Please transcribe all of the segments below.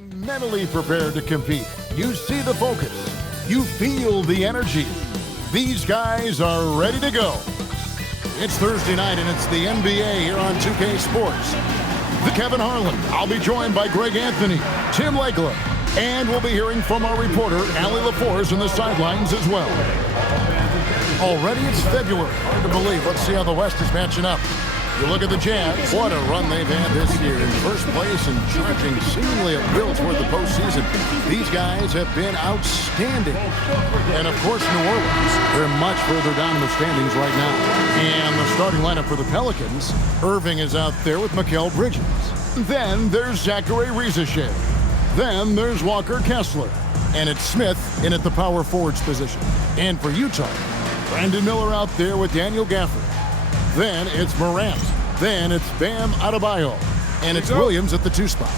Mentally prepared to compete. You see the focus. You feel the energy. These guys are ready to go. It's Thursday night, and it's the NBA here on 2K Sports. The Kevin Harlan. I'll be joined by Greg Anthony, Tim Legler, and we'll be hearing from our reporter, Allie LaForce, in the sidelines as well. Already it's February. Hard to believe. Let's see how the West is matching up. You look at the Jazz. What a run they've had this year. In first place and charging seemingly a will toward the postseason. These guys have been outstanding. And, of course, New Orleans. They're much further down in the standings right now. And the starting lineup for the Pelicans, Irving is out there with Mikal Bridges. Then there's Zachary Rizachet. Then there's Walker Kessler. And it's Smith in at the power forwards position. And for Utah, Brandon Miller out there with Daniel Gafford. Then it's Morant. Then it's Bam Adebayo. And it's Williams at the 2 spot.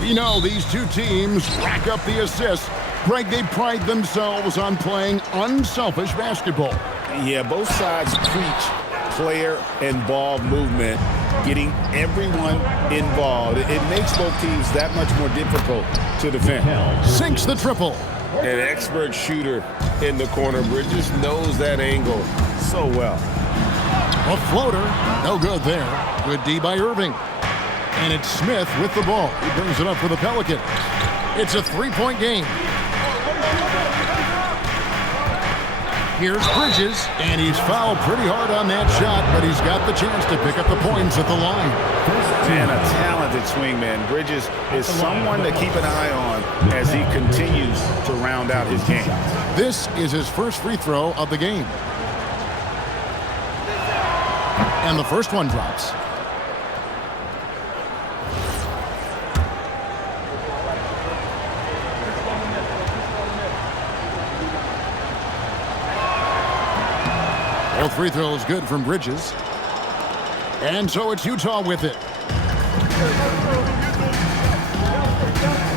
We know these two teams rack up the assists. Greg, they pride themselves on playing unselfish basketball. Yeah, both sides preach player and ball movement, getting everyone involved. It makes both teams that much more difficult to defend. Sinks the triple. An expert shooter in the corner. Bridges knows that angle so well. A floater, no good there. Good D by Irving. And it's Smith with the ball. He brings it up for the Pelicans. It's a 3-point game. Here's Bridges, and he's fouled pretty hard on that shot, but he's got the chance to pick up the points at the line. And a talented swingman. Bridges is someone to keep an eye on as he continues to round out his game. This is his first free throw of the game. And the first one drops. Both free throws good from Bridges. And so it's Utah with it.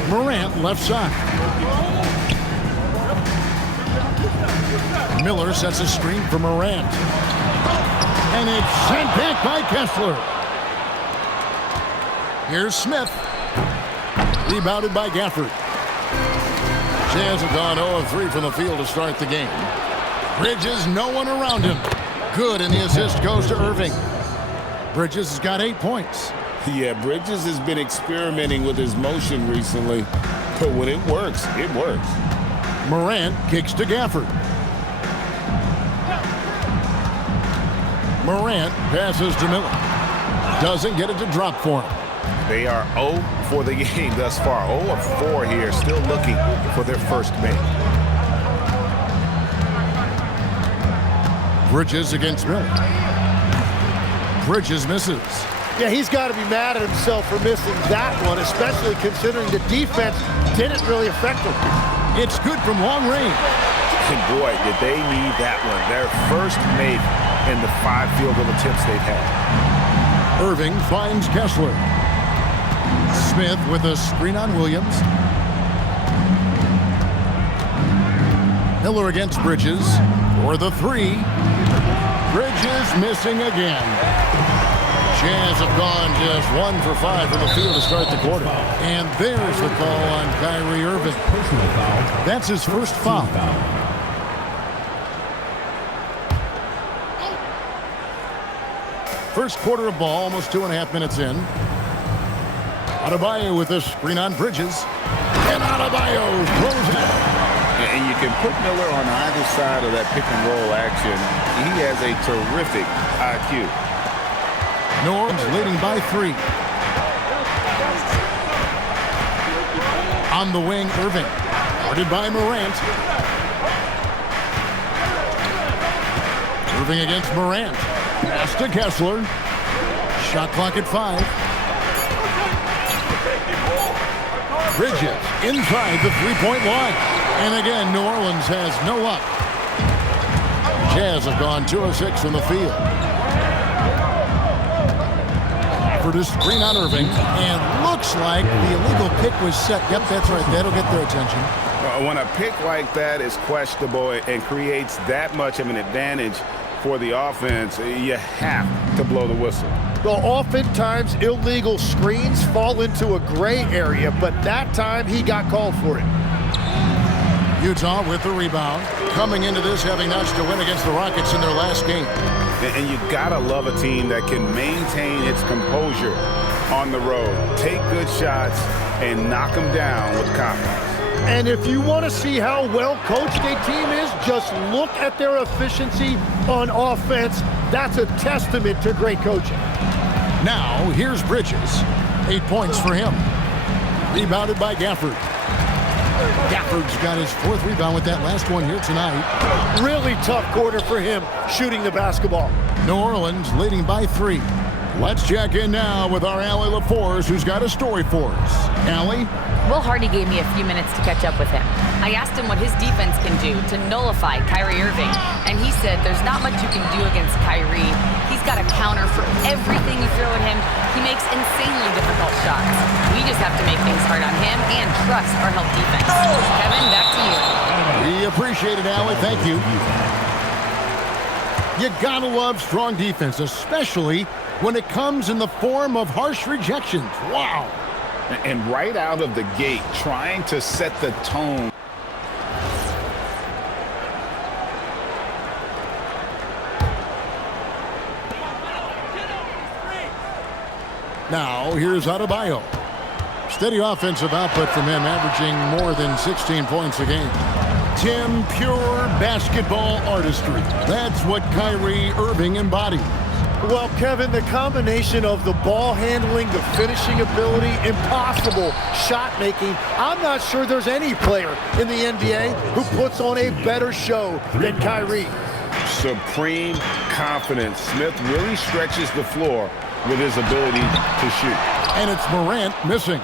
Morant left side. Miller sets a screen for Morant. And it's sent back by Kessler. Here's Smith. Rebounded by Gafford. Jazz have gone 0 of 3 from the field to start the game. Bridges, no one around him. Good, and the assist goes to Irving. Bridges has got 8 points. Yeah, Bridges has been experimenting with his motion recently. But when it works, it works. Morant kicks to Gafford. Morant passes to Miller. Doesn't get it to drop for him. They are 0 for the game thus far. 0 of 4 here, still looking for their first make. Bridges against Miller. Bridges misses. Yeah, he's got to be mad at himself for missing that one, especially considering the defense didn't really affect him. It's good from long range. And boy, did they need that one. Their first make in the 5 field goal attempts they've had. Irving finds Kessler. Smith with a screen on Williams. Miller against Bridges for the 3. Bridges missing again. Jazz have gone just 1 for 5 from the field to start the quarter. And there's the call on Kyrie Irving. That's his first foul. First quarter of ball, almost 2.5 minutes in. Adebayo with a screen on Bridges. And Adebayo throws it out. And you can put Miller on either side of that pick-and-roll action. He has a terrific IQ. New Orleans leading by 3. On the wing, Irving. Guarded by Morant. Irving against Morant. Pass to Kessler. Shot clock at 5. Bridges inside the 3-point line. And again, New Orleans has no luck. Jazz have gone 2 of 6 from the field. For the screen on Irving. And looks like the illegal pick was set. Yep, that's right. That'll get their attention. When a pick like that is questionable and creates that much of an advantage for the offense, you have to blow the whistle. Well, oftentimes illegal screens fall into a gray area, but that time he got called for it. Utah with the rebound, coming into this having notched a win against the Rockets in their last game. And you gotta love a team that can maintain its composure on the road, take good shots, and knock them down with confidence. And if you want to see how well coached a team is, just look at their efficiency on offense. That's a testament to great coaching. Now, here's Bridges. 8 points for him. Rebounded by Gafford. Gafford's got his 4th rebound with that last one here tonight. Really tough quarter for him shooting the basketball. New Orleans leading by 3. Let's check in now with our Allie LaForce, who's got a story for us. Allie? Will Hardy gave me a few minutes to catch up with him. I asked him what his defense can do to nullify Kyrie Irving, and he said there's not much you can do against Kyrie. He's got a counter for everything you throw at him. He makes insanely difficult shots. We just have to make things hard on him and trust our help defense. Kevin, back to you. We appreciate it, Allie. Thank you. You gotta love strong defense, especially when it comes in the form of harsh rejections. Wow. And right out of the gate, trying to set the tone. Now, here's Adebayo. Steady offensive output from him, averaging more than 16 points a game. Tim, pure basketball artistry. That's what Kyrie Irving embodies. Well, Kevin, the combination of the ball handling, the finishing ability, impossible shot making. I'm not sure there's any player in the NBA who puts on a better show than Kyrie. Supreme confidence. Smith really stretches the floor with his ability to shoot. And it's Morant missing.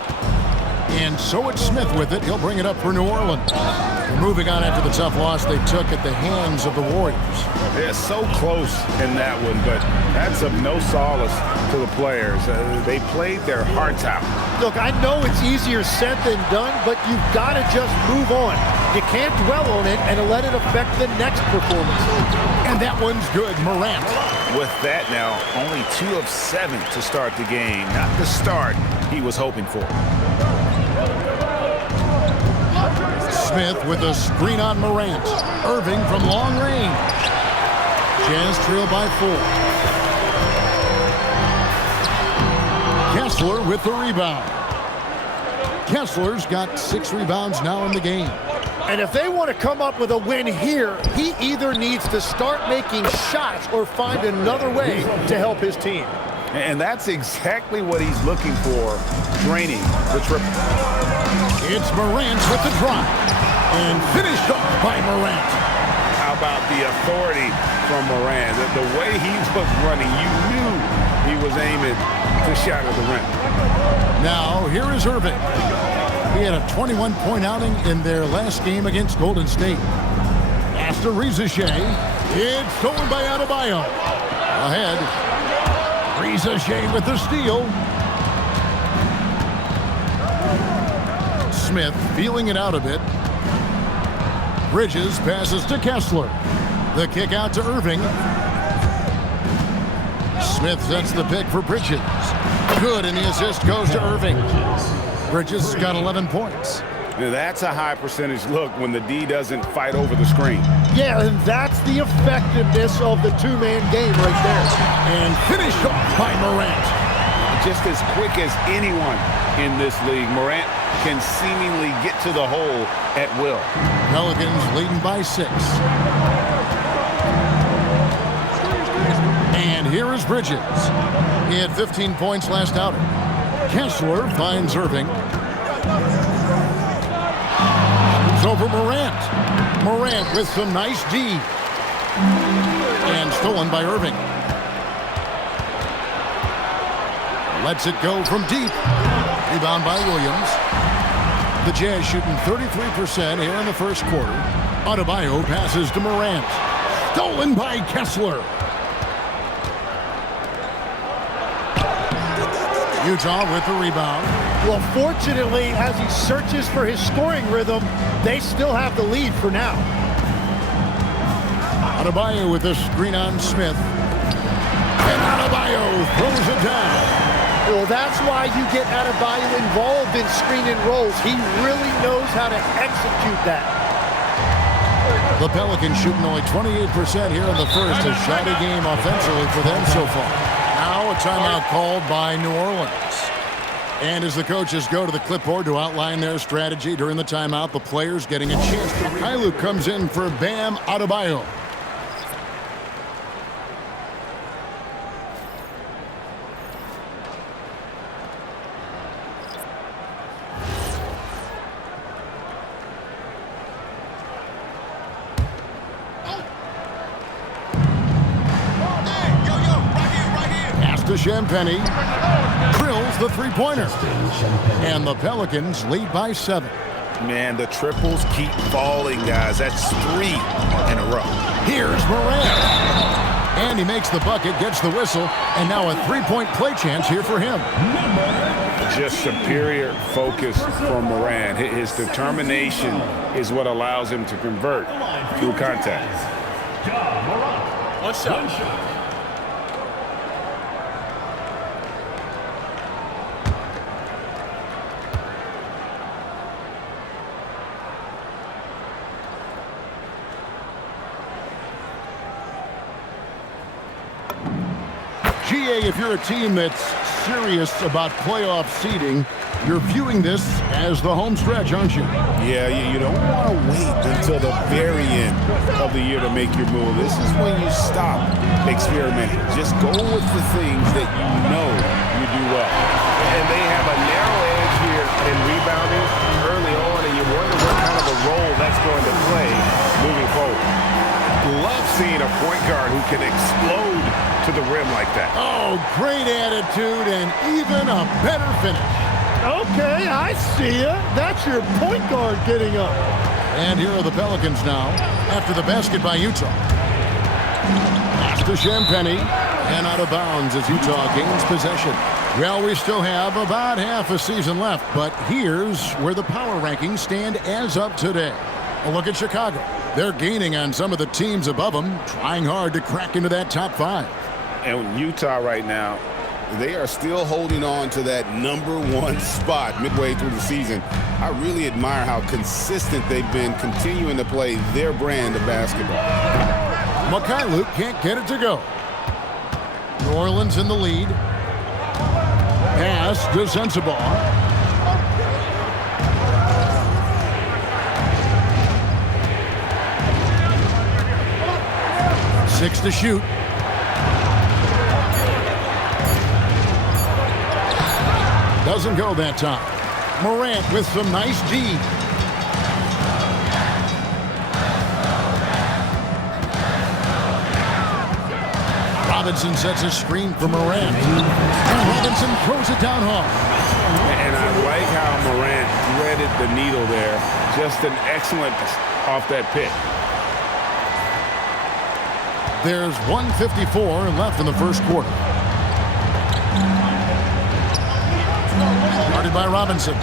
And so it's Smith with it. He'll bring it up for New Orleans. They're moving on after the tough loss they took at the hands of the Warriors. They're so close in that one, but that's of no solace to the players. They played their hearts out. Look, I know it's easier said than done, but you've got to just move on. You can't dwell on it and let it affect the next performance. And that one's good, Morant. With that now, only 2 of 7 to start the game. Not the start he was hoping for. Smith with a screen on Morant. Irving from long range. Jazz trail by 4. Kessler with the rebound. Kessler's got 6 rebounds now in the game. And if they want to come up with a win here, he either needs to start making shots or find another way to help his team. And that's exactly what he's looking for, draining the triple. It's Morant with the drive. And finished off by Morant. How about the authority from Morant? The way he was running, you knew he was aiming to shatter the rim. Now, here is Irving. He had a 21-point outing in their last game against Golden State. After Rizashea, it's stolen by Adebayo. Ahead, Rizashea with the steal. Smith feeling it out a bit. Bridges passes to Kessler. The kick out to Irving. Smith sets the pick for Bridges. Good, and the assist goes to Irving. Bridges got 11 points. Now that's a high percentage look when the D doesn't fight over the screen. Yeah, and that's the effectiveness of the two-man game right there. And finished off by Morant. Just as quick as anyone in this league, Morant can seemingly get to the hole at will. Pelicans leading by 6. And here is Bridges. He had 15 points last outing. Kessler finds Irving. It's over Morant. Morant with some nice D. And stolen by Irving. Lets it go from deep. Rebound by Williams. The Jazz shooting 33% here in the first quarter. Adebayo passes to Morant. Stolen by Kessler. Utah with the rebound. Well, fortunately, as he searches for his scoring rhythm, they still have the lead for now. Adebayo with the screen on Smith. And Adebayo throws it down. Well, that's why you get Adebayo involved in screen and rolls. He really knows how to execute that. The Pelicans shooting only 28% here in the first. A shoddy game offensively for them so far. Now a timeout called by New Orleans. And as the coaches go to the clipboard to outline their strategy during the timeout, the players getting a chance to... Kylu comes in for Bam Adebayo. To Champagny, drills the three-pointer, and the Pelicans lead by 7. Man, the triples keep falling, guys. That's 3 in a row. Here's Morant, and he makes the bucket, gets the whistle, and now a three-point play chance here for him. Just superior focus from Morant. His determination is what allows him to convert through contact. One shot. GA, if you're a team that's serious about playoff seeding, you're viewing this as the home stretch, aren't you? Yeah, you don't want to wait until the very end of the year to make your move. This is when you stop experimenting. Just go with the things that you know you do well. And they have a narrow edge here in rebounding early on, and you wonder what kind of a role that's going to play moving forward. Love seeing a point guard who can explode to the rim like that. Oh, great attitude and even a better finish. Okay, I see ya. That's your point guard getting up. And here are the Pelicans now after the basket by Utah. Pass to Champagny and out of bounds as Utah gains possession. Well, we still have about half a season left, but here's where the power rankings stand as of today. A look at Chicago. They're gaining on some of the teams above them, trying hard to crack into that top 5. And Utah right now, they are still holding on to that #1 spot midway through the season. I really admire how consistent they've been continuing to play their brand of basketball. Mikhailuk can't get it to go. New Orleans in the lead. Pass to Sensabaugh. 6 to shoot. Doesn't go that time. Morant with some nice D. Robinson sets a screen for Morant. And Robinson throws it down hard. And I like how Morant threaded the needle there. Just an excellent off that pick. There's 1:54 left in the first quarter. Guarded by Robinson.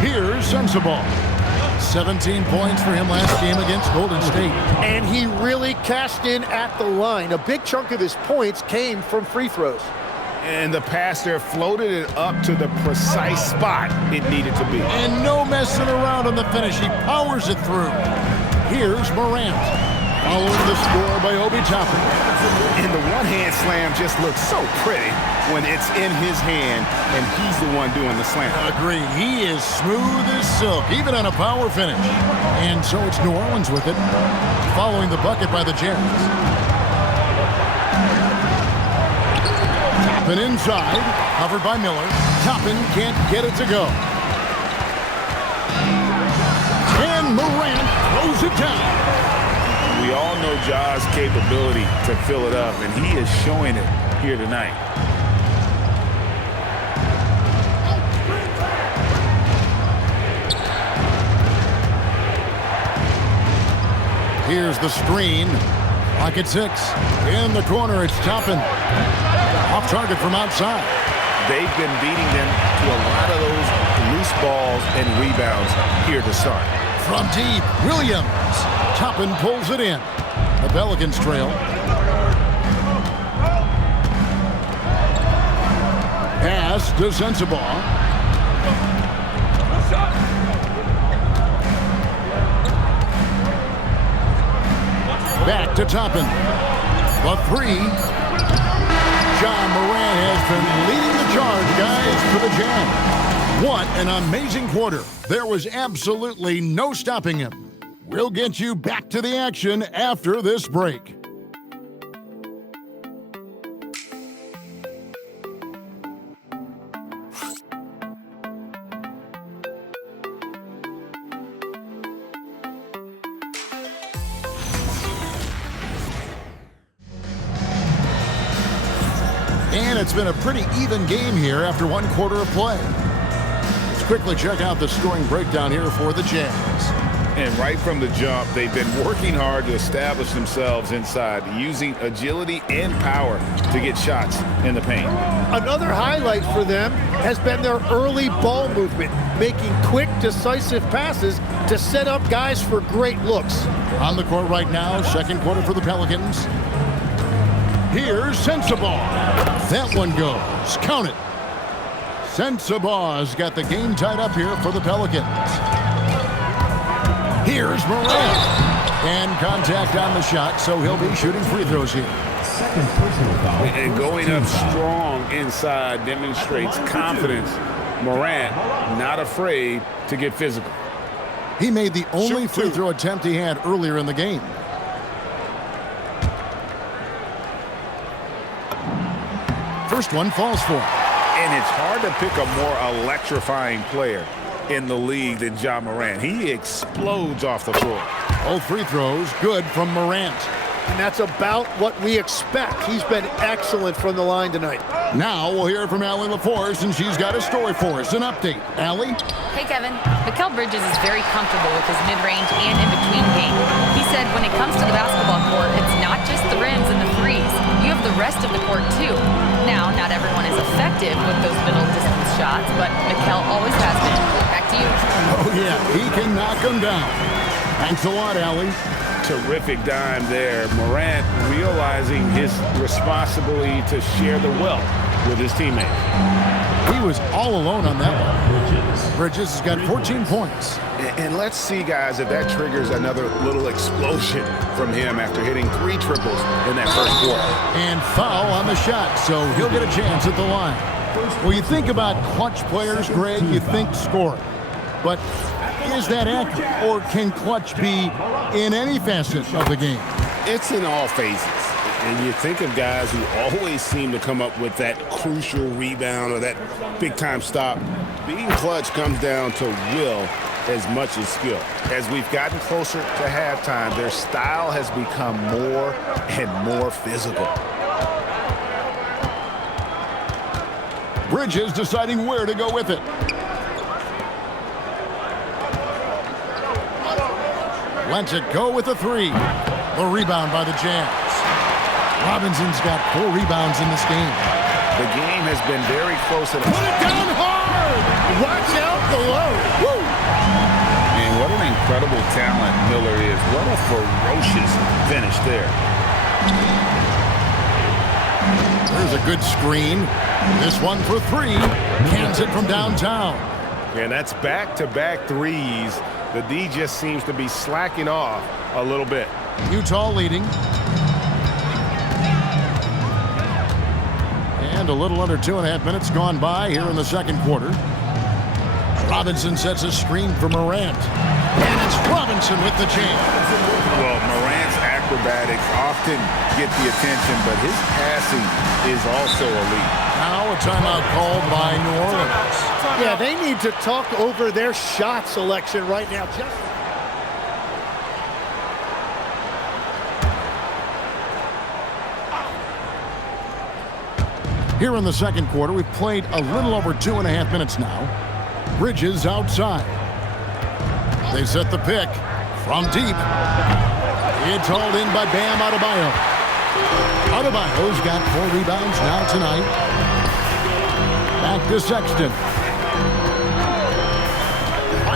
Here's Sensabaugh. 17 points for him last game against Golden State. And he really cashed in at the line. A big chunk of his points came from free throws. And the pass there floated it up to the precise spot it needed to be. And no messing around on the finish. He powers it through. Here's Morant. Following the score by Obi Toppin. And the one-hand slam just looks so pretty when it's in his hand and he's the one doing the slam. Agreed. He is smooth as silk, even on a power finish. And so it's New Orleans with it, following the bucket by the Jazz. Toppin inside, covered by Miller. Toppin can't get it to go. And Morant throws it down. We all know Ja's capability to fill it up, and he is showing it here tonight. Here's the screen. Clock at 6. In the corner, it's Toppin. Off target from outside. They've been beating them to a lot of those loose balls and rebounds here to start. From deep, Williams. Toppin pulls it in. The Pelicans trail. Pass to Sensabaugh. Back to Toppin. The three. John Morant has been leading the charge, guys, for the Jam. What an amazing quarter. There was absolutely no stopping him. We'll get you back to the action after this break. And it's been a pretty even game here after one quarter of play. Let's quickly check out the scoring breakdown here for the Jazz. And right from the jump, they've been working hard to establish themselves inside, using agility and power to get shots in the paint. Another highlight for them has been their early ball movement, making quick, decisive passes to set up guys for great looks. On the court right now, second quarter for the Pelicans. Here's Sensabaugh. That one goes. Count it. Sensabaugh's got the game tied up here for the Pelicans. Here's Morant. And contact on the shot, so he'll be shooting free throws here. Second personal foul. And going up strong inside demonstrates confidence. Morant not afraid to get physical. He made the only free throw attempt he had earlier in the game. First one falls for him. And it's hard to pick a more electrifying player in the league than John Morant. He explodes off the floor. Both free throws good from Morant. And that's about what we expect. He's been excellent from the line tonight. Now we'll hear from Allie LaForce, and she's got a story for us. An update. Allie? Hey, Kevin. Mikal Bridges is very comfortable with his mid-range and in-between game. He said when it comes to the basketball court, it's not just the rims and the threes. You have the rest of the court, too. Now, not everyone is effective with those middle-distance shots, but Mikal always has been. Back to you. Oh, yeah. He can knock them down. Thanks a lot, Allie. Terrific dime there. Morant realizing his responsibility to share the wealth with his teammates. He was all alone on that one. Bridges has got 14 points. And let's see, guys, if that triggers another little explosion from him after hitting 3 triples in that first quarter. And foul on the shot, so he'll get a chance at the line. Well, you think about clutch players, Greg, you think scoring. But is that accurate, or can clutch be in any facet of the game? It's in all phases. And you think of guys who always seem to come up with that crucial rebound or that big-time stop. Being clutch comes down to will as much as skill. As we've gotten closer to halftime, their style has become more and more physical. Bridges deciding where to go with it. Lets it go with a 3. The rebound by the Jazz. Robinson's got 4 rebounds in this game. The game has been very close. Put it down hard! Watch out below. Woo! And what an incredible talent Miller is. What a ferocious finish there. There's a good screen. This one for 3. Cans it from downtown. And that's back-to-back threes. The D just seems to be slacking off a little bit. Utah leading. And a little under 2.5 minutes gone by here in the second quarter. Robinson sets a screen for Morant. And it's Robinson with the jam. Well, Morant's acrobatics often get the attention, but his passing is also elite. Now a timeout called by New Orleans. Yeah, they need to talk over their shot selection right now. Here in the second quarter, we've played a little over 2.5 minutes now. Bridges outside. They set the pick from deep. It's hauled in by Bam Adebayo. Adebayo's got 4 rebounds now tonight. Back to Sexton.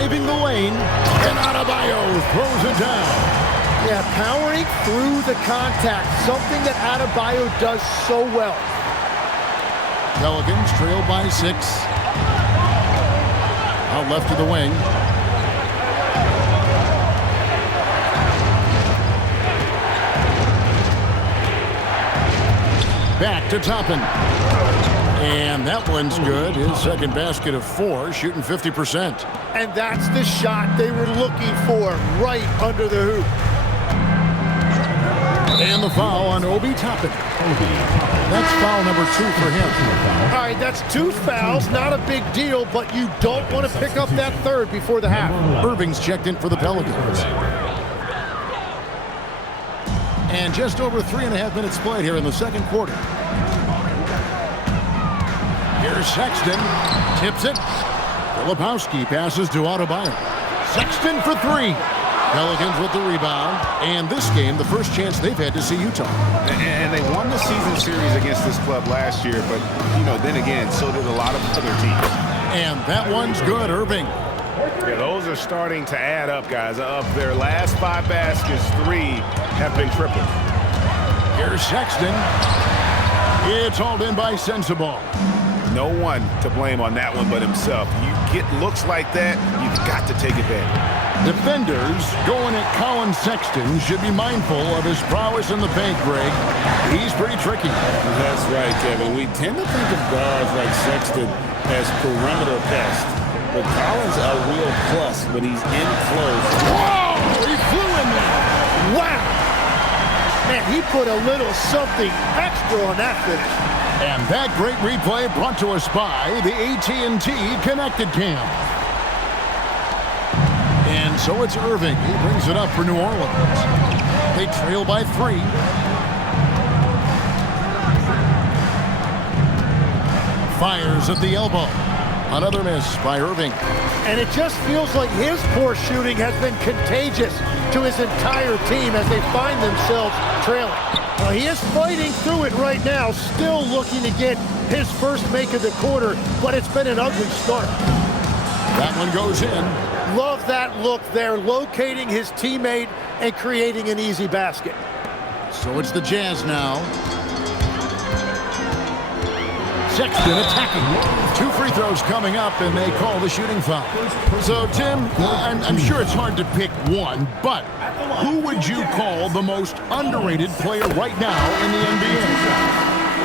driving the lane, and Adebayo throws it down. Yeah, powering through the contact, something that Adebayo does so well. Pelicans trail by 6. Out left of the wing. Back to Toppin. And that one's good. His second basket of 4, shooting 50%. And that's the shot they were looking for, right under the hoop. And the foul on Obi Toppin. That's foul number 2 for him. All right, that's 2 fouls, not a big deal, but you don't want to pick up that third before the half. Irving's checked in for the Pelicans. And just over 3.5 minutes played here in the second quarter. Here's Sexton. Tips it. Filipowski passes to Adebayo. Sexton for 3. Pelicans with the rebound. And this game, the first chance they've had to see Utah. And they won the season series against this club last year, but, you know, then again, so did a lot of other teams. And that one's good, Irving. Yeah, those are starting to add up, guys. Of their last 5 baskets, 3 have been triples. Here's Sexton. It's hauled in by Sensabaugh. No one to blame on that one but himself. You get looks like that, you've got to take advantage. Defenders going at Colin Sexton should be mindful of his prowess in the paint, Greg. He's pretty tricky. That's right, Kevin. We tend to think of guards like Sexton as perimeter pests, but Collins a real plus when he's in close. Whoa! He flew in there. Wow! Man, he put a little something extra on that finish. And that great replay brought to us by the AT&T Connected Cam. And so it's Irving. He brings it up for New Orleans. They trail by 3. Fires at the elbow. Another miss by Irving. And it just feels like his poor shooting has been contagious to his entire team as they find themselves trailing. Well, he is fighting through it right now, still looking to get his first make of the quarter, but it's been an ugly start. That one goes in. Love that look there, locating his teammate and creating an easy basket. So it's the Jazz now. Sexton attacking. 2 free throws coming up, and they call the shooting foul. So, Tim, I'm sure it's hard to pick one, but who would you call the most underrated player right now in the NBA?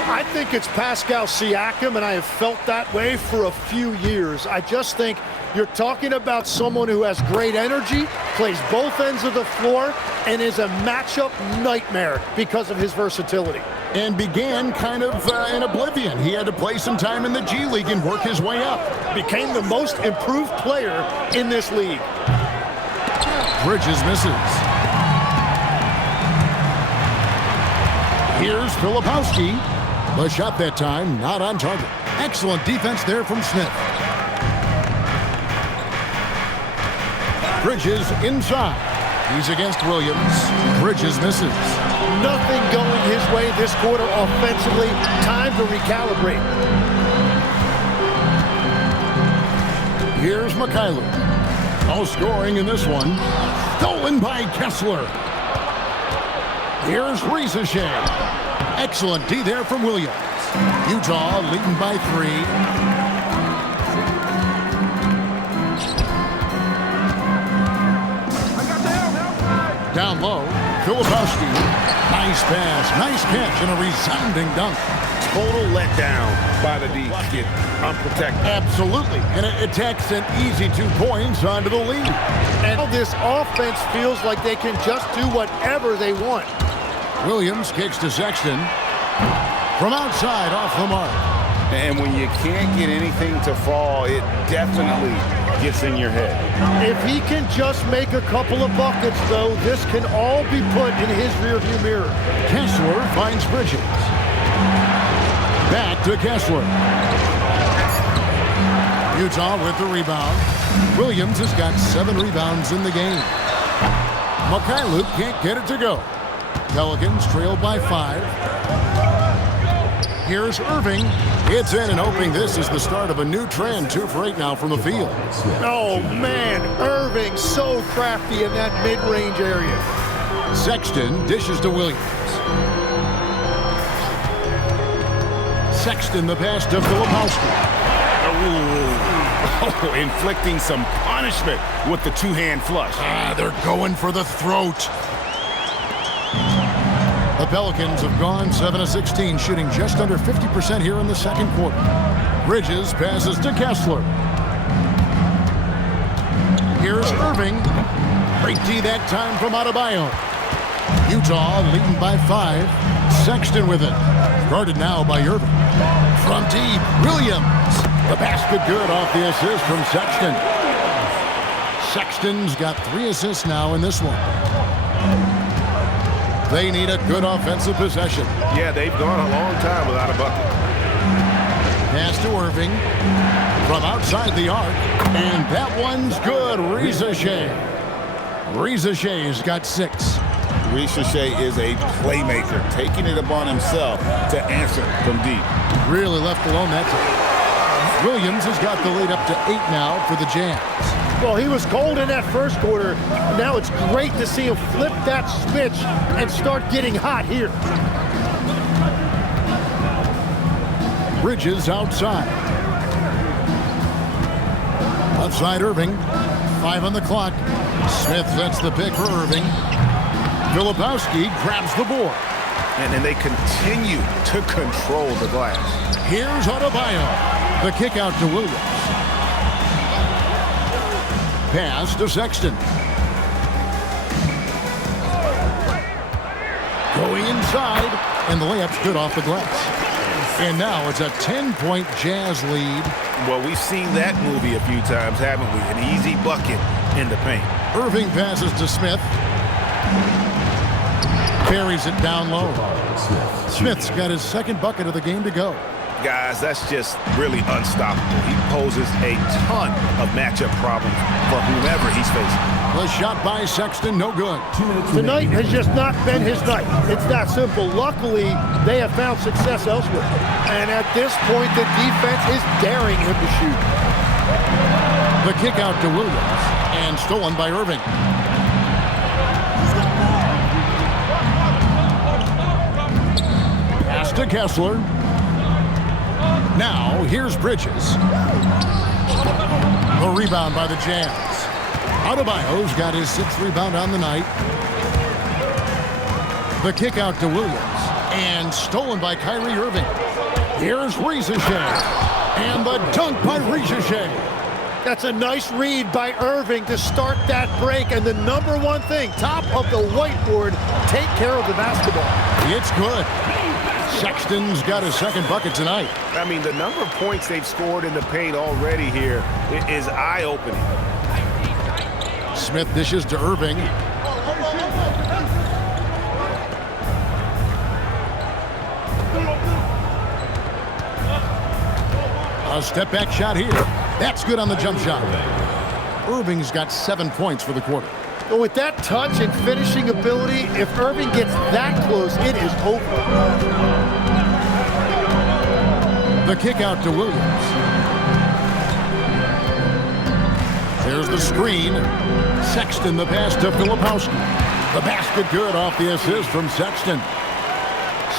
I think it's Pascal Siakam, and I have felt that way for a few years. I just think you're talking about someone who has great energy, plays both ends of the floor, and is a matchup nightmare because of his versatility. And began kind of in oblivion. He had to play some time in the G League and work his way up. Became the most improved player in this league. Bridges misses. Here's Filipowski. The shot that time not on target. Excellent defense there from Smith. Bridges inside. He's against Williams. Bridges misses. Nothing going his way this quarter offensively. Time to recalibrate. Here's Mikhailuk. No scoring in this one. Stolen by Kessler. Here's Ricochet. Excellent D there from Williams. Utah leading by 3. Down low, Filipowski. Nice pass, nice catch, and a resounding dunk. Total letdown by the D. Get unprotected. Absolutely, and it takes an easy 2 points onto the lead. And this offense feels like they can just do whatever they want. Williams kicks to Sexton. From outside, off the mark. And when you can't get anything to fall, it definitely gets in your head. If he can just make a couple of buckets, though, this can all be put in his rearview mirror. Kessler finds Bridges. Back to Kessler. Utah with the rebound. Williams has got 7 rebounds in the game. Mikhailuk can't get it to go. Pelicans trail by 5. Here's Irving. It's in and hoping this is the start of a new trend. 2 for 8 now from the field. Oh, man, Irving so crafty in that mid-range area. Sexton dishes to Williams. Sexton the pass to Filipowski. Oh, inflicting some punishment with the two-hand flush. They're going for the throat. The Pelicans have gone 7 of 16, shooting just under 50% here in the second quarter. Bridges passes to Kessler. Here's Irving. Great D that time from Adebayo. Utah leading by 5. Sexton with it. Guarded now by Irving. From deep, Williams. The basket good off the assist from Sexton. Sexton's got 3 assists now in this one. They need a good offensive possession. Yeah, they've gone a long time without a bucket. Pass to Irving from outside the arc, and that one's good. Reza Shea's got 6. Reza Shea is a playmaker, taking it upon himself to answer from deep. Really left alone that time. Williams has got the lead up to 8 now for the Jazz. Well, he was cold in that first quarter. Now it's great to see him flip that switch and start getting hot here. Bridges outside. Outside Irving. 5 on the clock. Smith sets the pick for Irving. Filipowski grabs the board. And then they continue to control the glass. Here's Adebayo. The kick out to Williams. Pass to Sexton. Going inside, and the layup's good off the glass. And now it's a 10-point Jazz lead. Well, we've seen that movie a few times, haven't we? An easy bucket in the paint. Irving passes to Smith. Carries it down low. Smith's got his second bucket of the game to go. Guys, that's just really unstoppable. He poses a ton of matchup problems for whomever he's facing. The shot by Sexton, no good. Tonight has just not been his night. It's that simple. Luckily, they have found success elsewhere. And at this point, the defense is daring him to shoot. The kick out to Williams, and stolen by Irving. Pass to Kessler. Now, here's Bridges. The rebound by the Jazz. Adebayo's got his 6th rebound on the night. The kick out to Williams. And stolen by Kyrie Irving. Here's Reza Shea. And the dunk by Reza Shea. That's a nice read by Irving to start that break. And the number one thing, top of the whiteboard, take care of the basketball. It's good. Sexton's got his second bucket tonight. I mean, the number of points they've scored in the paint already here is eye-opening. Smith dishes to Irving. A step-back shot here. That's good on the jump shot. Irving's got 7 points for the quarter. But with that touch and finishing ability, if Irving gets that close, it is over. The kick out to Williams. There's the screen. Sexton the pass to Filipowski. The basket good off the assist from Sexton.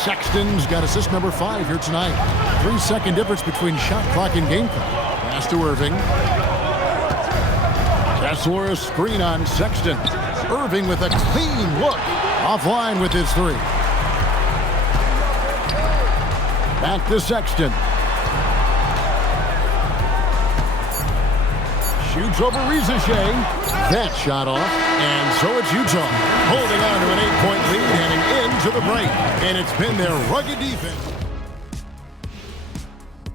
Sexton's got assist number 5 here tonight. 3-second difference between shot clock and game clock. Pass to Irving. Kessler a screen on Sexton. Irving with a clean look. Offline with his 3. Back to Sexton. Shoots over Reza Shea. That shot off. And so it's Utah holding on to an 8-point lead heading into the break. And it's been their rugged defense.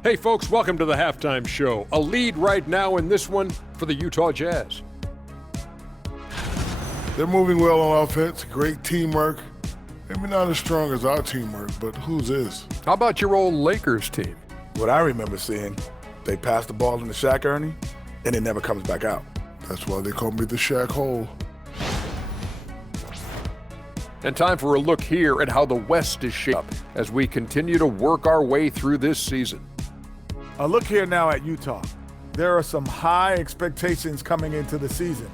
Hey folks, welcome to the halftime show. A lead right now in this one for the Utah Jazz. They're moving well on offense, great teamwork. Maybe not as strong as our teamwork, but whose is? How about your old Lakers team? What I remember seeing, they pass the ball into Shaq, Ernie, and it never comes back out. That's why they call me the Shaq Hole. And time for a look here at how the West is shaped up as we continue to work our way through this season. A look here now at Utah. There are some high expectations coming into the season,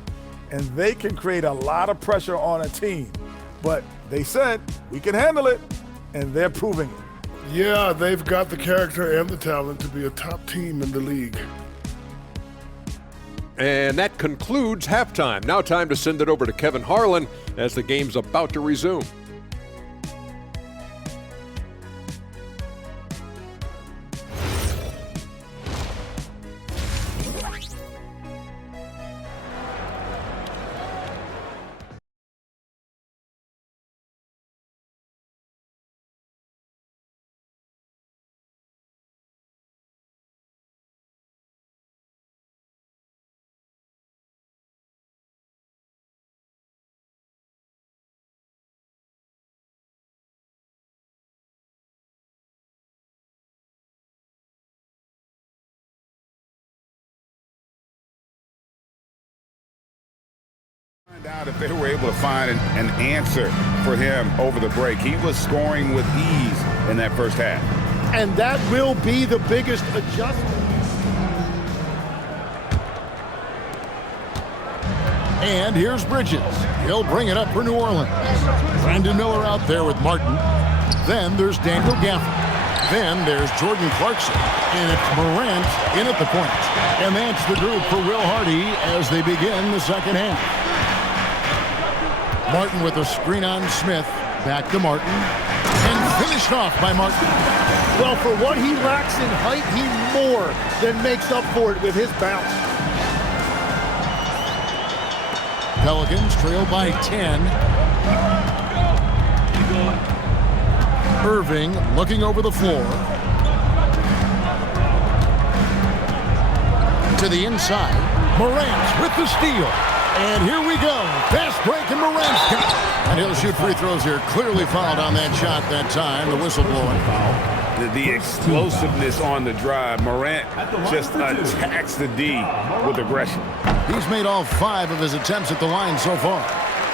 and they can create a lot of pressure on a team. But they said, we can handle it, and they're proving it. Yeah, they've got the character and the talent to be a top team in the league. And that concludes halftime. Now time to send it over to Kevin Harlan as the game's about to resume. Out if they were able to find an answer for him over the break. He was scoring with ease in that first half. And that will be the biggest adjustment. And here's Bridges. He'll bring it up for New Orleans. Brandon Miller out there with Martin. Then there's Daniel Gafford. Then there's Jordan Clarkson. And it's Morant in at the point. And that's the group for Will Hardy as they begin the second half. Martin with a screen on Smith. Back to Martin. And finished off by Martin. Well, for what he lacks in height, he more than makes up for it with his bounce. Pelicans trail by 10. Irving looking over the floor. To the inside. Morant with the steal. And here we go. Fast break and Morant's got it. And he'll shoot free throws here. Clearly fouled on that shot that time. The whistle blowing. The explosiveness on the drive. Morant just attacks the D with aggression. He's made all 5 of his attempts at the line so far.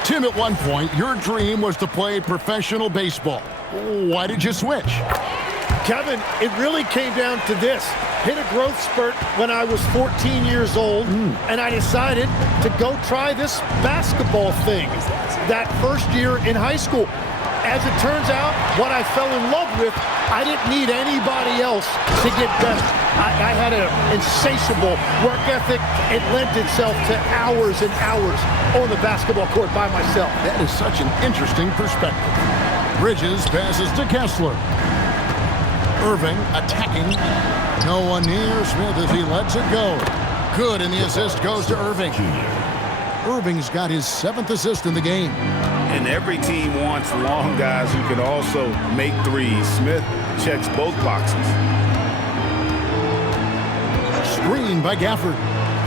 Tim, at one point, your dream was to play professional baseball. Why did you switch? Kevin, it really came down to this. Hit a growth spurt when I was 14 years old, and I decided to go try this basketball thing that first year in high school. As it turns out, what I fell in love with, I didn't need anybody else to get better. I had an insatiable work ethic. It lent itself to hours and hours on the basketball court by myself. That is such an interesting perspective. Bridges passes to Kessler. Irving attacking. No one near Smith as he lets it go. Good, and the assist goes to Irving. Irving's got his 7th assist in the game. And every team wants long guys who can also make threes. Smith checks both boxes. Screen by Gafford.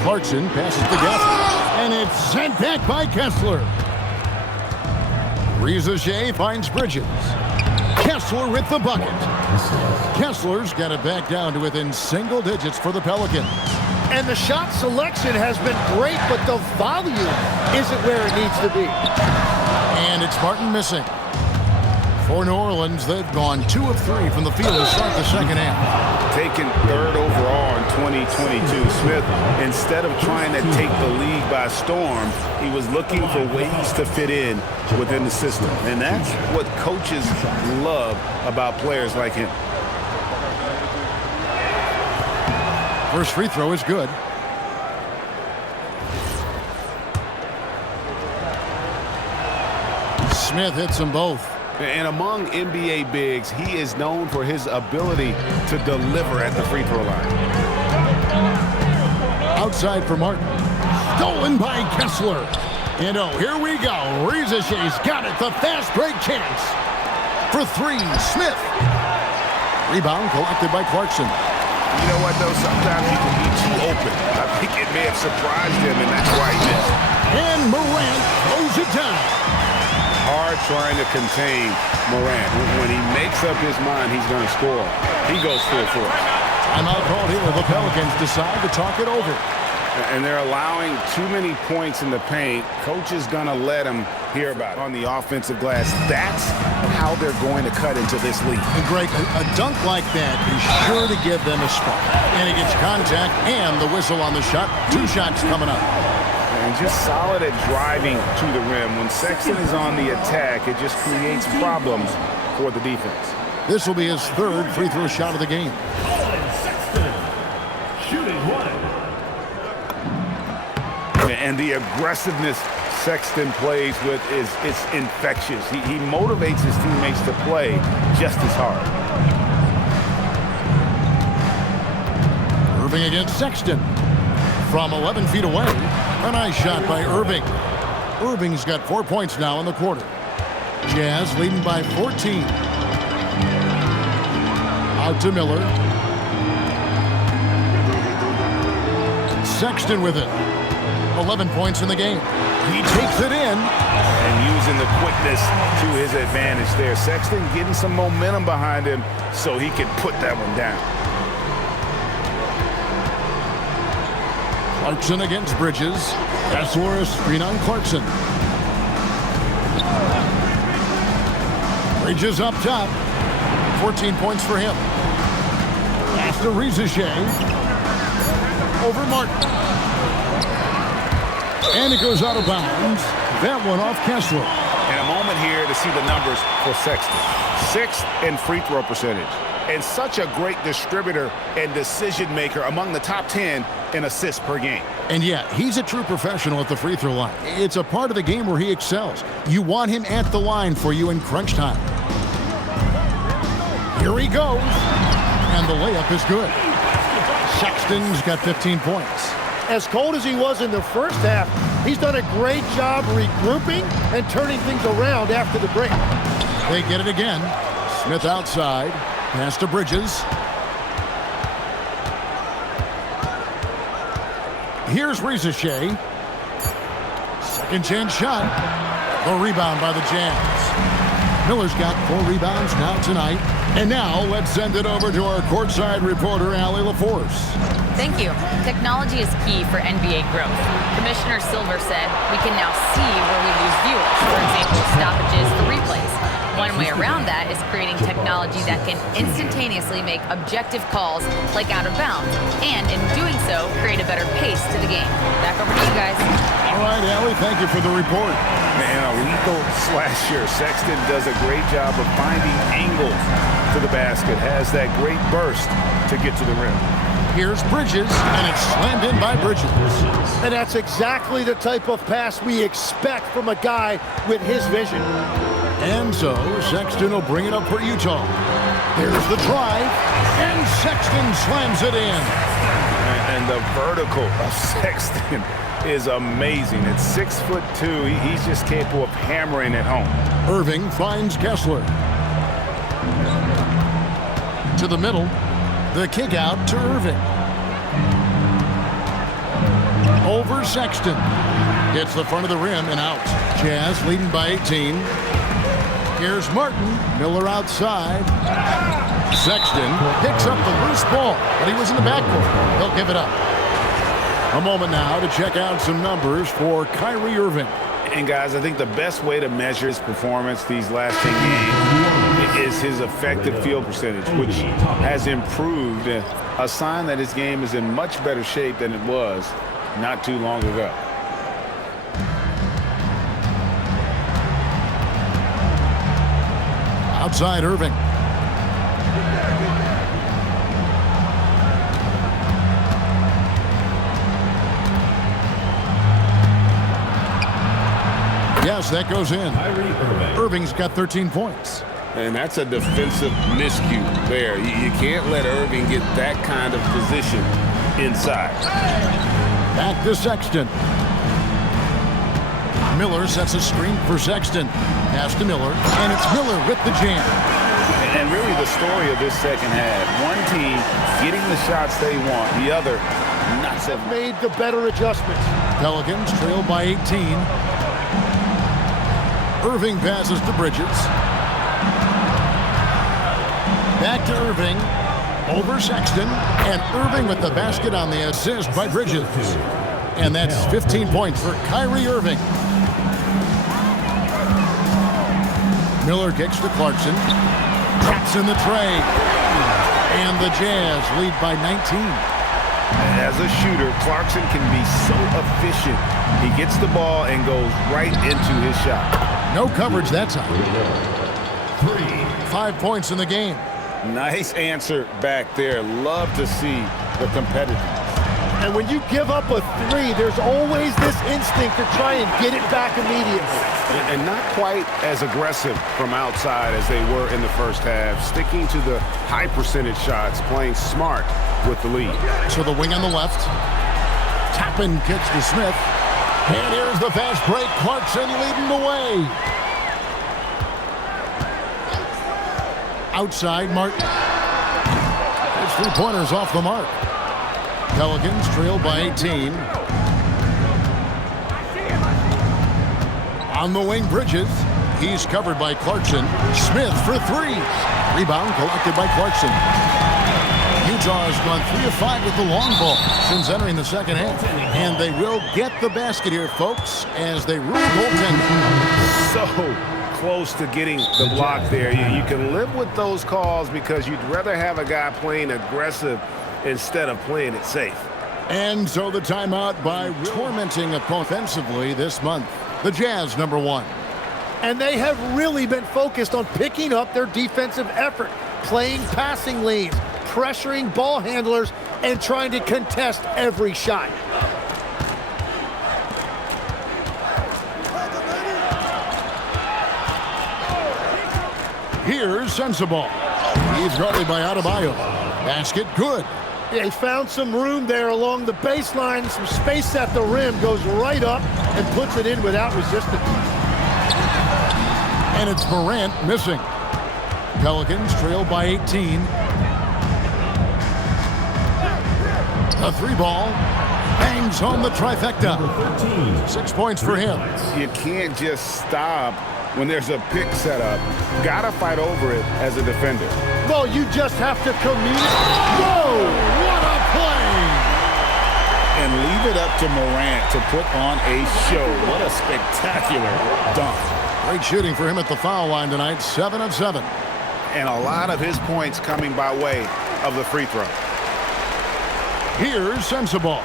Clarkson passes to Gafford. And it's sent back by Kessler. Rizachet finds Bridges. Kessler with the bucket. Kessler's got it back down to within single digits for the Pelicans. And the shot selection has been great, but the volume isn't where it needs to be. And it's Martin missing. For New Orleans, they've gone 2 of 3 from the field to start the second half. Taken 3rd overall in 2022, Smith, instead of trying to take the league by storm, he was looking for ways to fit in within the system. And that's what coaches love about players like him. First free throw is good. Smith hits them both. And among NBA bigs, he is known for his ability to deliver at the free throw line. Outside for Martin. Stolen by Kessler. And oh, here we go. Rizachet's got it. The fast break chance. For 3, Smith. Rebound collected by Clarkson. You know what, though? Sometimes he can be too open. I think it may have surprised him, and that's why he missed. And Morant throws it down. Hard trying to contain Morant. When he makes up his mind he's going to score, he goes full force. Timeout called here. The Pelicans decide to talk it over. And they're allowing too many points in the paint. Coach is going to let them hear about it on the offensive glass. That's how they're going to cut into this league. And Greg, a dunk like that is sure to give them a spark. And it gets contact and the whistle on the shot. 2 shots coming up. And just solid at driving to the rim. When Sexton is on the attack, it just creates problems for the defense. This will be his 3rd free throw shot of the game. Sexton, shooting 1. And the aggressiveness Sexton plays with it's infectious. He motivates his teammates to play just as hard. Irving against Sexton. From 11 feet away, a nice shot by Irving. Irving's got 4 points now in the quarter. Jazz leading by 14. Out to Miller. Sexton with it. 11 points in the game. He takes it in. And using the quickness to his advantage there. Sexton getting some momentum behind him so he can put that one down. Clarkson against Bridges. Kessler, screen on Clarkson. Bridges up top. 14 points for him. Pass to Rizichet. Over Martin. And it goes out of bounds. That one off Kessler. And a moment here to see the numbers for Sexton. 6th in free throw percentage. And such a great distributor and decision maker, among the top 10 in assists per game. And yeah, he's a true professional at the free throw line. It's a part of the game where he excels. You want him at the line for you in crunch time. Here he goes. And the layup is good. Sexton's got 15 points. As cold as he was in the first half, he's done a great job regrouping and turning things around after the break. They get it again. Smith outside. Pass to Bridges. Here's Rizichet. Second chance shot. The rebound by the Jazz. Miller's got 4 rebounds now tonight. And now let's send it over to our courtside reporter, Allie LaForce. Thank you. Technology is key for NBA growth. Commissioner Silver said we can now see where we lose viewers, for example, stoppages for replays. One way around that is creating technology that can instantaneously make objective calls like out of bounds, and in doing so, create a better pace to the game. Back over to you guys. All right, Allie, thank you for the report. Man, a lethal slasher. Sexton does a great job of finding angles to the basket, has that great burst to get to the rim. Here's Bridges, and it's slammed in by Bridges. And that's exactly the type of pass we expect from a guy with his vision. And so Sexton will bring it up for Utah. There's the drive, and Sexton slams it in. And the vertical of Sexton is amazing. At 6'2", he's just capable of hammering it home. Irving finds Kessler. To the middle. The kick out to Irving. Over Sexton. Hits the front of the rim and out. Jazz leading by 18. Here's Martin. Miller outside. Sexton picks up the loose ball, but he was in the backcourt. He'll give it up. A moment now to check out some numbers for Kyrie Irving. And guys, I think the best way to measure his performance these last 10 games is his effective field percentage, which has improved, a sign that his game is in much better shape than it was not too long ago. Outside Irving. Yes, that goes in. Irving's got 13 points. And that's a defensive miscue there. You can't let Irving get that kind of position inside. Back to Sexton. Miller sets a screen for Sexton. Pass to Miller, and it's Miller with the jam. And really the story of this second half, one team getting the shots they want, the other not so. Made the better adjustments. Pelicans trail by 18. Irving passes to Bridges. Back to Irving. Over Sexton. And Irving with the basket on the assist by Bridges. And that's 15 points for Kyrie Irving. Miller kicks to Clarkson. Taps in the tray. And the Jazz lead by 19. As a shooter, Clarkson can be so efficient. He gets the ball and goes right into his shot. No coverage that time. 5 points in the game. Nice answer back there. Love to see the competitiveness. And when you give up a three, there's always this instinct to try and get it back immediately. And not quite as aggressive from outside as they were in the first half. Sticking to the high percentage shots, playing smart with the lead. To the wing on the left. Tappan kicks to Smith. And here's the fast break. Clarkson leading the way. Outside, Martin. His three-pointers off the mark. Pelicans trail by 18. On the wing, Bridges. He's covered by Clarkson. Smith for three. Rebound collected by Clarkson. Utah's gone 3 of 5 with the long ball since entering the second half. And they will get the basket here, folks, as they rule goaltending. So close to getting the block there. You can live with those calls because you'd rather have a guy playing aggressive instead of playing it safe. And so the timeout by tormenting offensively this month. The Jazz, number 1. And they have really been focused on picking up their defensive effort, playing passing lanes, pressuring ball handlers, and trying to contest every shot. Here's Sensabaugh. He's guarded by Adebayo. Basket good. They found some room there along the baseline, some space at the rim, goes right up and puts it in without resistance. And it's Morant missing. Pelicans trail by 18. A three ball. Bangs home the trifecta. 6 points for him. You can't just stop when there's a pick set up. Gotta fight over it as a defender. Well, you just have to communicate. Whoa! What a play! And leave it up to Morant to put on a show. What a spectacular dunk. Great shooting for him at the foul line tonight. 7 of 7. And a lot of his points coming by way of the free throw. Here's Sensabaugh.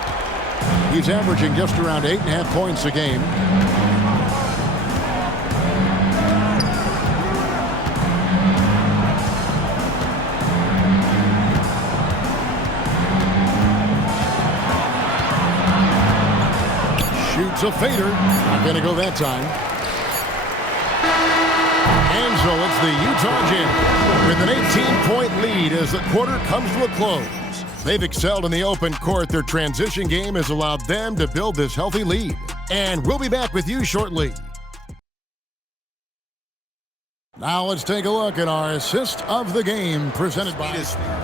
He's averaging just around 8.5 points a game. Shoots a fader. Not going to go that time. And so it's the Utah Jazz with an 18-point lead as the quarter comes to a close. They've excelled in the open court. Their transition game has allowed them to build this healthy lead. And we'll be back with you shortly. Now let's take a look at our assist of the game presented by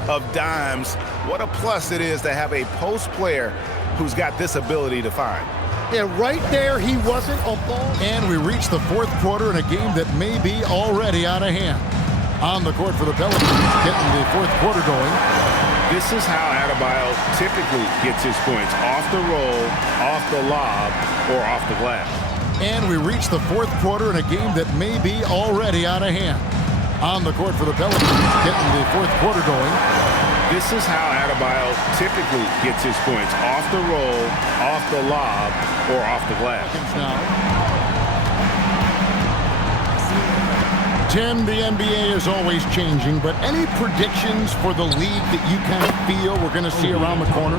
of dimes. What a plus it is to have a post player who's got this ability to find. Yeah, right there, he wasn't a ball. And we reach the fourth quarter in a game that may be already out of hand. On the court for the Pelicans, getting the fourth quarter going. This is how Adebayo typically gets his points. Off the roll, off the lob, or off the glass. And we reach the fourth quarter in a game that may be already out of hand. On the court for the Pelicans, getting the fourth quarter going. This is how Adebayo typically gets his points. Off the roll, off the lob, or off the glass. Now. 10, the NBA is always changing, but any predictions for the league that you kind of feel we're going to see around the corner?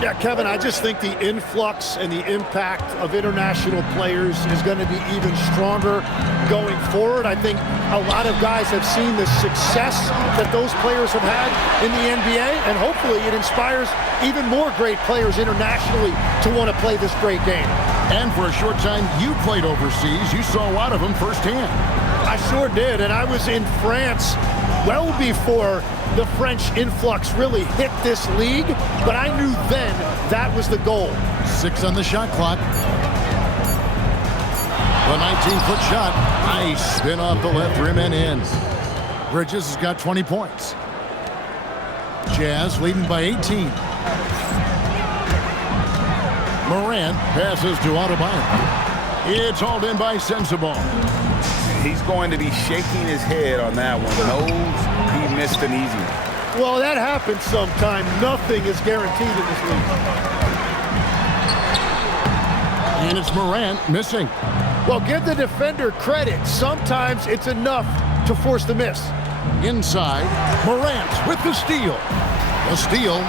Yeah, Kevin, I just think the influx and the impact of international players is going to be even stronger going forward. I think a lot of guys have seen the success that those players have had in the NBA, and hopefully it inspires even more great players internationally to want to play this great game. And for a short time, you played overseas. You saw a lot of them firsthand. I sure did, and I was in France well before the French influx really hit this league, but I knew then that was the goal. 6 on the shot clock. The 19-foot shot. Nice spin off the left rim and in. Bridges has got 20 points. Jazz leading by 18. Morant passes to Adebayo. It's hauled in by Sensabaugh. He's going to be shaking his head on that one. Knows he missed an easy one. Well, that happens sometime. Nothing is guaranteed in this league. And it's Morant missing. Well, give the defender credit. Sometimes it's enough to force the miss. Inside, Morant with the steal. The steal.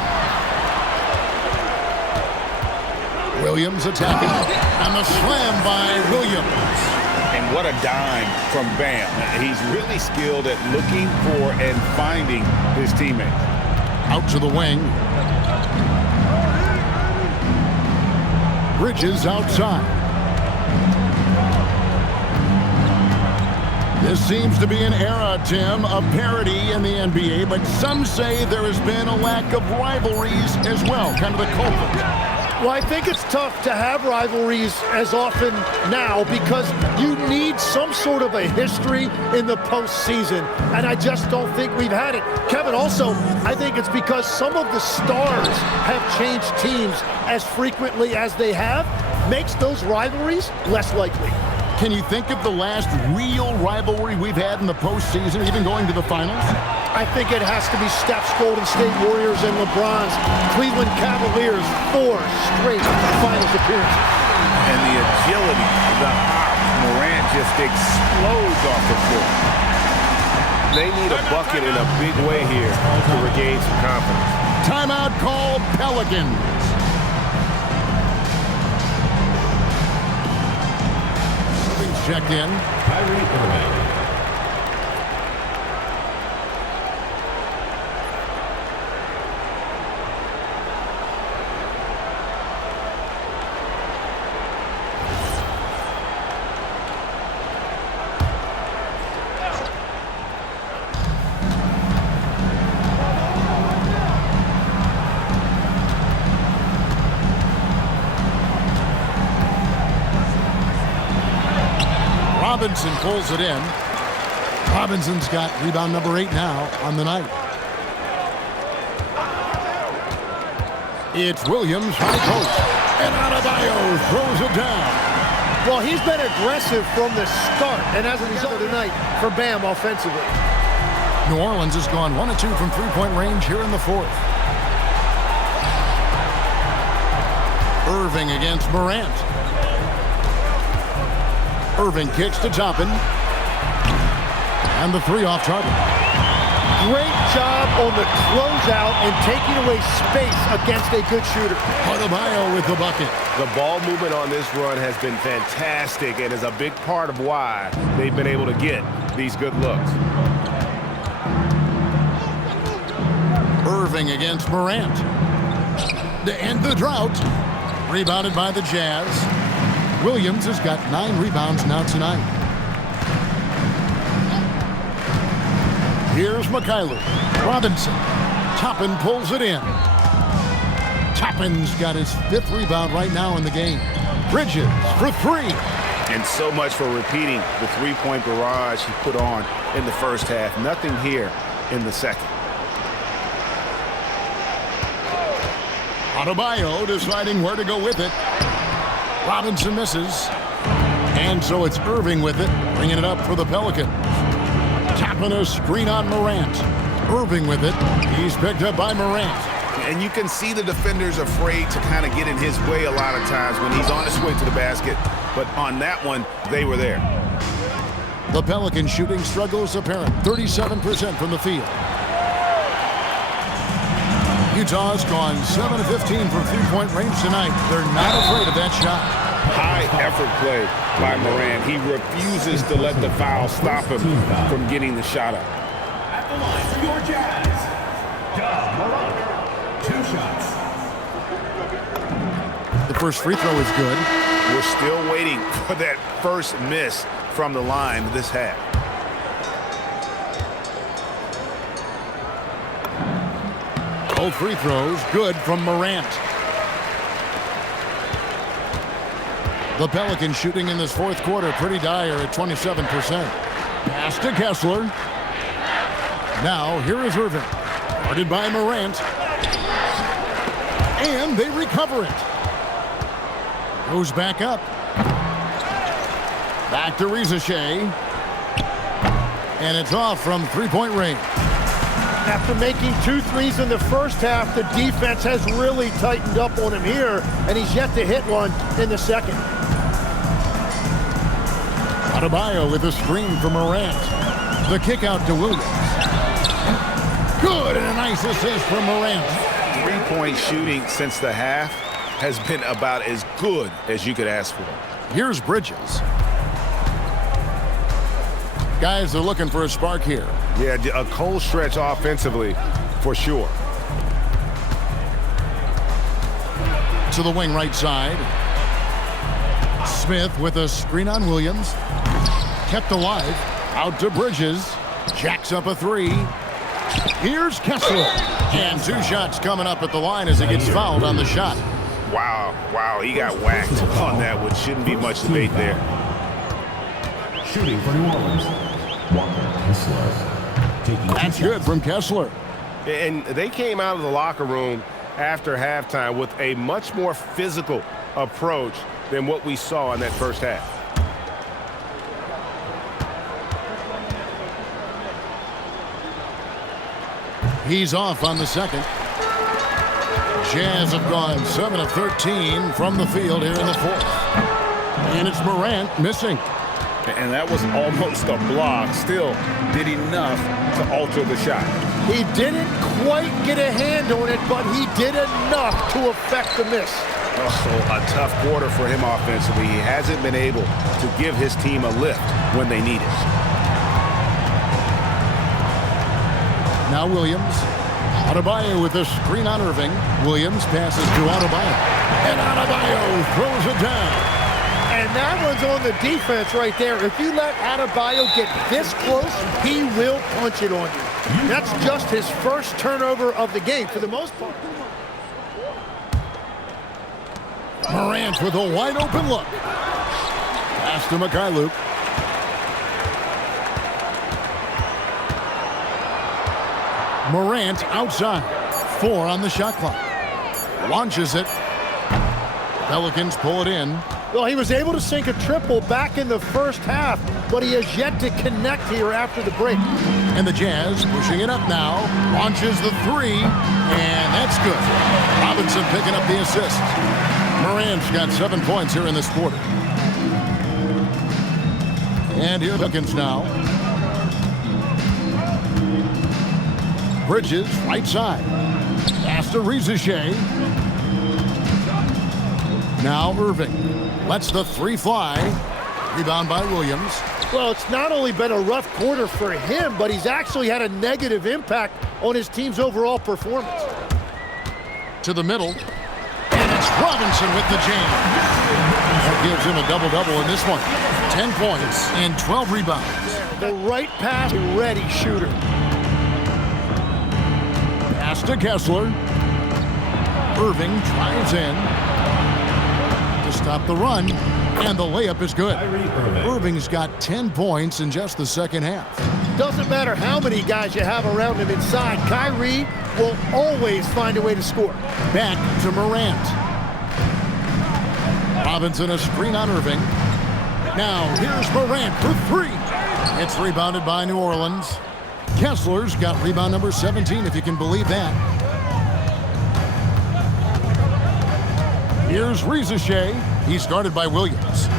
Williams attacking. And the slam by Williams. And what a dime from Bam. He's really skilled at looking for and finding his teammates. Out to the wing. Bridges outside. This seems to be an era, Tim, of parity in the NBA, but some say there has been a lack of rivalries as well, kind of the culprit. Well, I think it's tough to have rivalries as often now because you need some sort of a history in the postseason, and I just don't think we've had it. Kevin, also, I think it's because some of the stars have changed teams as frequently as they have, makes those rivalries less likely. Can you think of the last real rivalry we've had in the postseason, even going to the finals? I think it has to be Steph's Golden State Warriors and LeBron's Cleveland Cavaliers, 4 straight finals appearances. And the agility, the hop, Morant just explodes off the floor. They need a bucket in a big way here to regain some confidence. Timeout call, Pelicans. Check in. Kyrie Irving. Robinson pulls it in. Robinson's got rebound number 8 now on the night. It's Williams high post. And Adebayo throws it down. Well, he's been aggressive from the start, and as a result tonight for Bam offensively. New Orleans has gone 1 of 2 from three-point range here in the fourth. Irving against Morant. Irving kicks to Toppin. And the 3 off target. Great job on the closeout and taking away space against a good shooter. Adebayo with the bucket. The ball movement on this run has been fantastic and is a big part of why they've been able to get these good looks. Irving against Morant. To end the drought. Rebounded by the Jazz. Williams has got 9 rebounds now tonight. Here's McKayler. Robinson. Toppin pulls it in. Toppin's got his 5th rebound right now in the game. Bridges for 3. And so much for repeating the three-point barrage he put on in the first half. Nothing here in the second. Adebayo deciding where to go with it. Robinson misses. And so it's Irving with it, bringing it up for the Pelicans. Tapping a screen on Morant. Irving with it. He's picked up by Morant. And you can see the defenders afraid to kind of get in his way a lot of times when he's on his way to the basket. But on that one, they were there. The Pelicans shooting struggles apparent. 37% from the field. Utah's gone 7 of 15 from three-point range tonight. They're not afraid of that shot. High effort play by Morant. He refuses to let the foul stop him from getting the shot up. At the line for your Jazz, Morant. 2 shots. The first free throw is good. We're still waiting for that first miss from the line this half. Both free throws good from Morant. The Pelicans shooting in this fourth quarter pretty dire at 27%. Pass to Kessler. Now here is Irving. Guarded by Morant. And they recover it. Goes back up. Back to Rizashea. And it's off from three-point range. After making 2 threes in the first half, the defense has really tightened up on him here, and he's yet to hit one in the second. Adebayo with a screen from Morant. The kick out to Williams. Good, and a nice assist from Morant. Three-point shooting since the half has been about as good as you could ask for. Here's Bridges. Guys are looking for a spark here. Yeah, a cold stretch offensively for sure. To the wing right side. Smith with a screen on Williams. Kept alive. Out to Bridges. Jacks up a three. Here's Kessler. And 2 shots coming up at the line as he gets fouled on the shot. Wow, he got whacked on that one. Shouldn't be much debate there. Shooting for New Orleans, Walker Kessler. That's good from Kessler. And they came out of the locker room after halftime with a much more physical approach than what we saw in that first half. He's off on the second. Jazz have gone 7 of 13 from the field here in the fourth. And it's Morant missing. And that was almost a block. Still did enough to alter the shot. He didn't quite get a hand on it, but he did enough to affect the miss. Also, a tough quarter for him offensively. He hasn't been able to give his team a lift when they need it. Now Williams. Adebayo with the screen on Irving. Williams passes to Adebayo. And Adebayo throws it down. And that one's on the defense right there. If you let Adebayo get this close, he will punch it on you. That's just his first turnover of the game for the most part. Morant with a wide open look. Pass to Mikhailuk. Morant outside. 4 on the shot clock. Launches it. Pelicans pull it in. Well, he was able to sink a triple back in the first half, but he has yet to connect here after the break. And the Jazz pushing it up now. Launches the 3, and that's good. Robinson picking up the assist. Morant's got 7 points here in this quarter. And here Pelicans now. Bridges, right side. Pass to Rizashea. Now Irving. Lets the 3 fly. Rebound by Williams. Well, it's not only been a rough quarter for him, but he's actually had a negative impact on his team's overall performance. To the middle. And it's Robinson with the jam. That gives him a double-double in this one. 10 points and 12 rebounds. The right pass, ready shooter. Pass to Kessler. Irving drives in to stop the run, and the layup is good. Irving's got 10 points in just the second half. Doesn't matter how many guys you have around him inside, Kyrie will always find a way to score. Back to Morant. Robinson a screen on Irving. Now here's Morant for 3. It's rebounded by New Orleans. Kessler's got rebound number 17, if you can believe that. Here's Rizashea. He's guarded by Williams.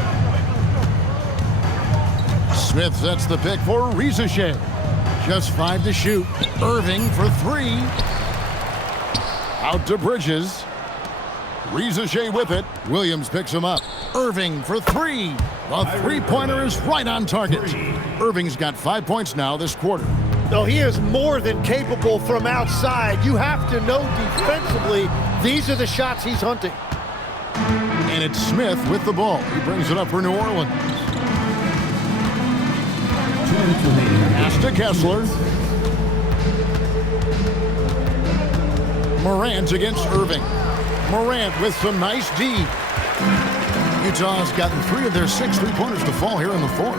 Smith sets the pick for Rizashea. Just 5 to shoot. Irving for 3. Out to Bridges. Rizashea with it. Williams picks him up. Irving for 3. The three-pointer is right on target. Irving's got 5 points now this quarter. No, he is more than capable from outside. You have to know defensively, these are the shots he's hunting. And it's Smith with the ball. He brings it up for New Orleans. Pass to Kessler. Morant against Irving. Morant with some nice D. Utah's gotten 3 of their 6 three-pointers to fall here in the fourth.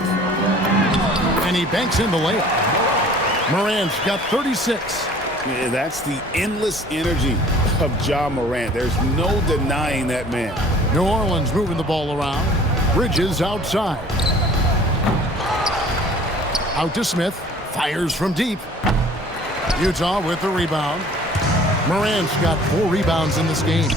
And he banks in the layup. Morant's got 36. Yeah, that's the endless energy of Ja Morant. There's no denying that man. New Orleans moving the ball around. Bridges outside. Out to Smith. Fires from deep. Utah with the rebound. Morant's got 4 rebounds in this game.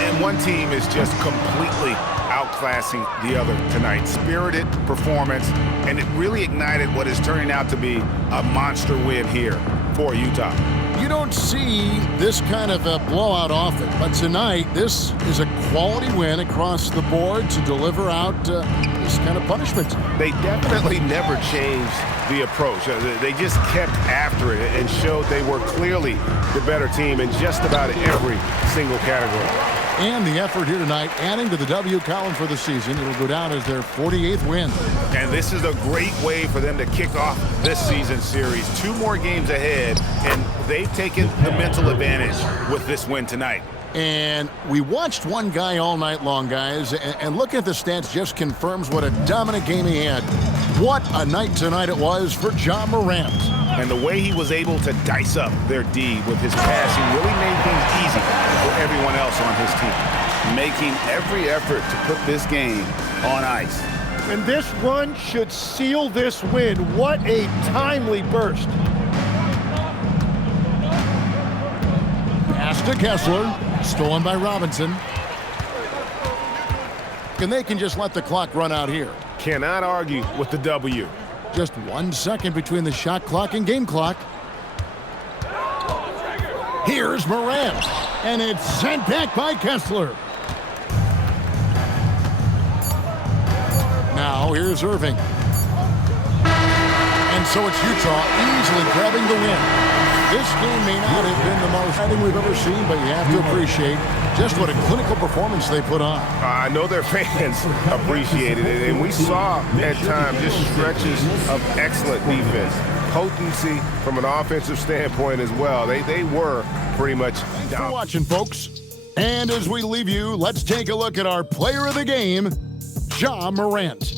And one team is just completely outclassing the other tonight. Spirited performance, and it really ignited what is turning out to be a monster win here for Utah. You don't see this kind of a blowout often, but tonight this is a quality win across the board to deliver out this kind of punishment. They definitely never changed the approach. They just kept after it and showed they were clearly the better team in just about every single category. And the effort here tonight, adding to the W column for the season. It'll go down as their 48th win. And this is a great way for them to kick off this season series. 2 more games ahead, and they've taken the mental advantage with this win tonight. And we watched one guy all night long, guys, and looking at the stats just confirms what a dominant game he had. What a night tonight it was for Ja Morant. And the way he was able to dice up their D with his passing really made things easy for everyone else on his team. Making every effort to put this game on ice. And this run should seal this win. What a timely burst. Pass to Kessler. Stolen by Robinson. And they can just let the clock run out here. Cannot argue with the W. Just 1 second between the shot clock and game clock. Here's Morant. And it's sent back by Kessler. Now here's Irving. And so it's Utah easily grabbing the win. This game may not have been the most exciting we've ever seen, but you have to appreciate just what a clinical performance they put on. I know their fans appreciated it, and we saw at times just stretches of excellent defense. Potency from an offensive standpoint as well. They were pretty much Thanks for watching, folks. And as we leave you, let's take a look at our player of the game, Ja Morant.